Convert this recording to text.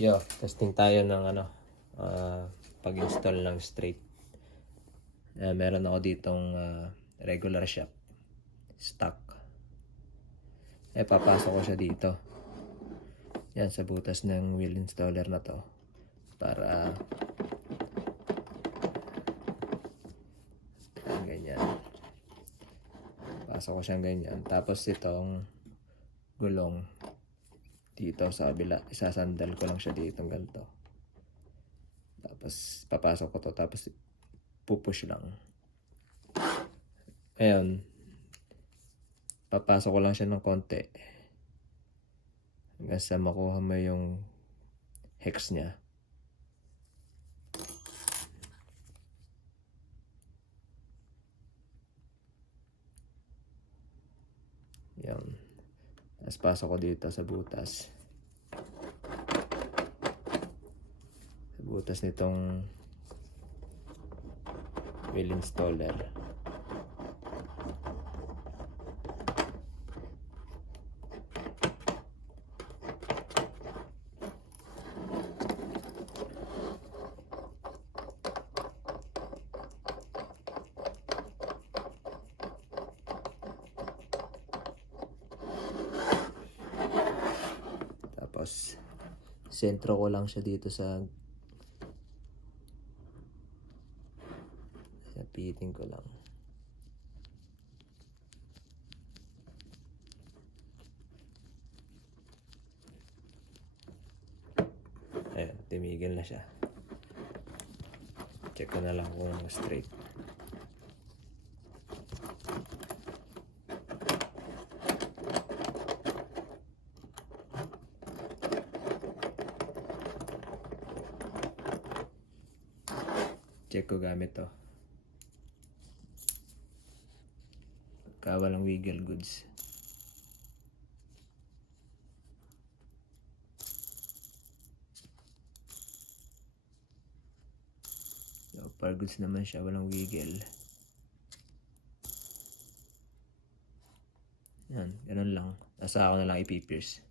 Yo, testing tayo ng pag-install ng straight. Meron ako ditong regular shock stock. Papasok ko siya dito. Yan sa butas ng wheel installer na to para ganyan. Pasok ko siyang ganyan. Tapos itong gulong dito sa kabila, isasandal ko lang siya dito ganito. Tapos papasok ko to, tapos pupush lang. Ngayon, papasok ko lang siya ng konti hanggang sa makuha mo yung hex niya. Yan. Tapos pasok ko dito sa butas. Sa butas nitong wheel installer. Tapos sentro ko lang siya dito sa pihitin ko lang. Ayan, tumigil na siya. Check ko na lang kung straight. Check ko gamit to. Walang wiggle goods. Par goods naman siya, walang wiggle. Yan, ganun lang. Nasa ako na lang ipipierce.